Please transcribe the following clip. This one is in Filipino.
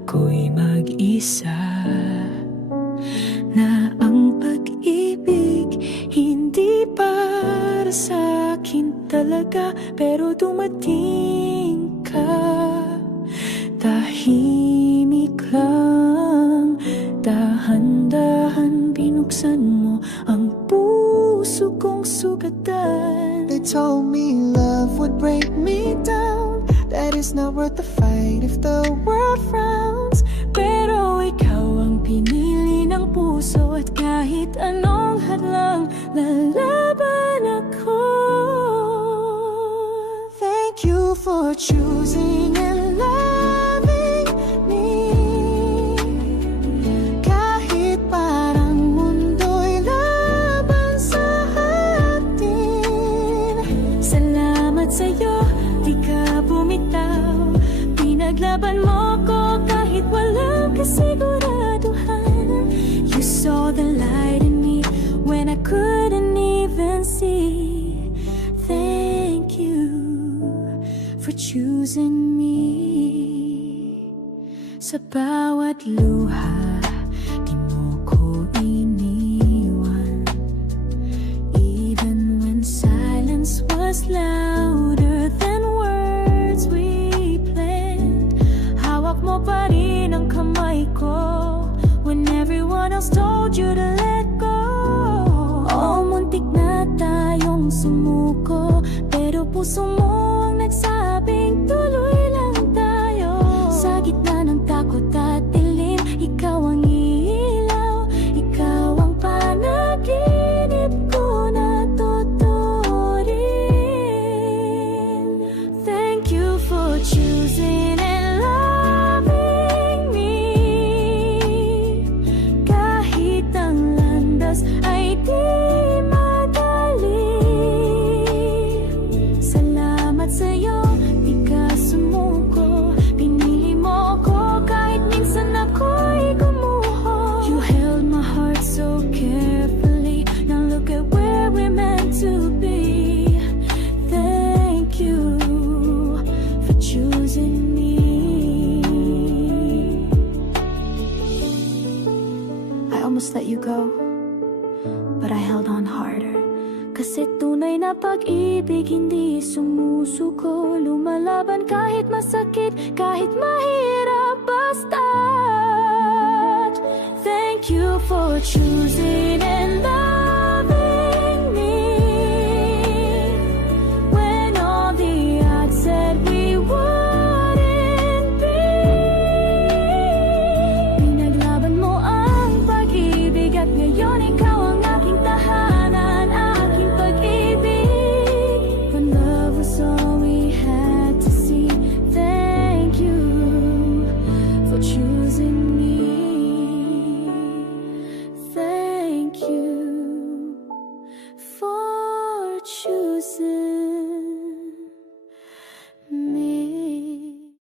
ako'y mag-isa, na ang pag-ibig hindi para sa akin talaga. Pero dumating ka, tahimik lang, dahan-dahan binuksan mo ang puso kong sugatan. They told me love would break me down, that is not worth the fight if the world frowns. Pero ikaw ang pinili ng puso, at kahit anong hadlang, lalaban ako. Thank you for choosing and loving me. Kahit parang mundo'y laban sa atin. Salamat sa'yo, di ka bumitaw. Pinaglaban mo ko kahit walang kasiguraduhan. You saw the light in me when I couldn't even see. Thank you for choosing me. Sa bawat luha, di mo ko iniwan. Even when silence was louder than words we planned, hawak mo pa rin ang kamay ko when everyone else told you to let go. Oo, muntik na tayong sumuko, pero puso mo ang nagsabing tuloy lang tayo. Sa gitna ng takot at dilim, ikaw ang ilaw, ikaw ang panaginip ko na totoo rin. Thank you for choosing and loving me. Kahit ang landas ay di madali. Salamat sa'yo, di ka sumuko. Pinili mo ako kahit minsan ako'y gumuho. You held my heart so carefully. Now look at where we're meant to be. Thank you for choosing me. I almost let you go, but I held on harder. Kasi tunay na pag-ibig hindi sumusuko. Lumalaban kahit masakit, kahit mahirap, basta't thank you for choosing and loving me. When all the odds said we wouldn't be, pinaglaban mo ang pag-ibig, at ngayon ikaw ang aking tahanan, aking pag-ibig. When love was all we had to see, thank you for choosing me. Thank you.